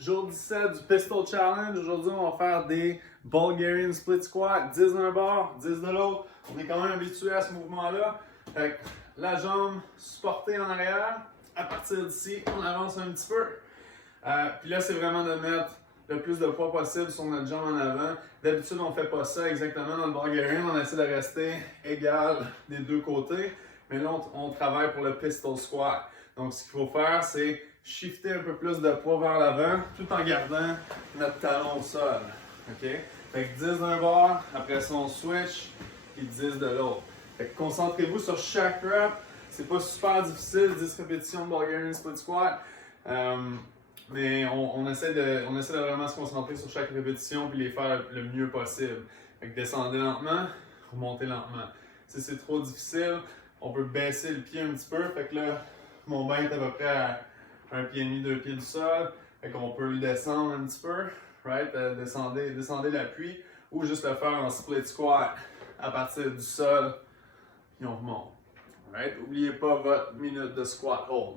Jour 17 du Pistol Challenge. Aujourd'hui, on va faire des Bulgarian Split Squat, 10 d'un bord, 10 de l'autre. On est quand même habitué à ce mouvement-là. Fait que la jambe supportée en arrière. À partir d'ici, on avance un petit peu. Puis là, c'est vraiment de mettre le plus de poids possible sur notre jambe en avant. D'habitude, on ne fait pas ça exactement dans le Bulgarian. On essaie de rester égal des deux côtés. Mais là, on travaille pour le Pistol Squat. Donc, ce qu'il faut faire, c'est shifter un peu plus de poids vers l'avant tout en gardant notre talon au sol. OK? Fait que 10 d'un bord, après ça, on switch, puis 10 de l'autre. Fait que concentrez-vous sur chaque rep. C'est pas super difficile, 10 répétitions de Bulgarian Split Squat. Mais on essaie de vraiment se concentrer sur chaque répétition puis les faire le mieux possible. Fait que descendez lentement, remontez lentement. Si c'est trop difficile, on peut baisser le pied un petit peu. Fait que là, mon bain est à peu près à 1 pied et demi, 2 pieds du sol. Fait qu'on peut le descendre un petit peu, right? Descendez l'appui ou juste le faire en split squat à partir du sol. Puis on remonte. Right? N'oubliez pas votre minute de squat hold.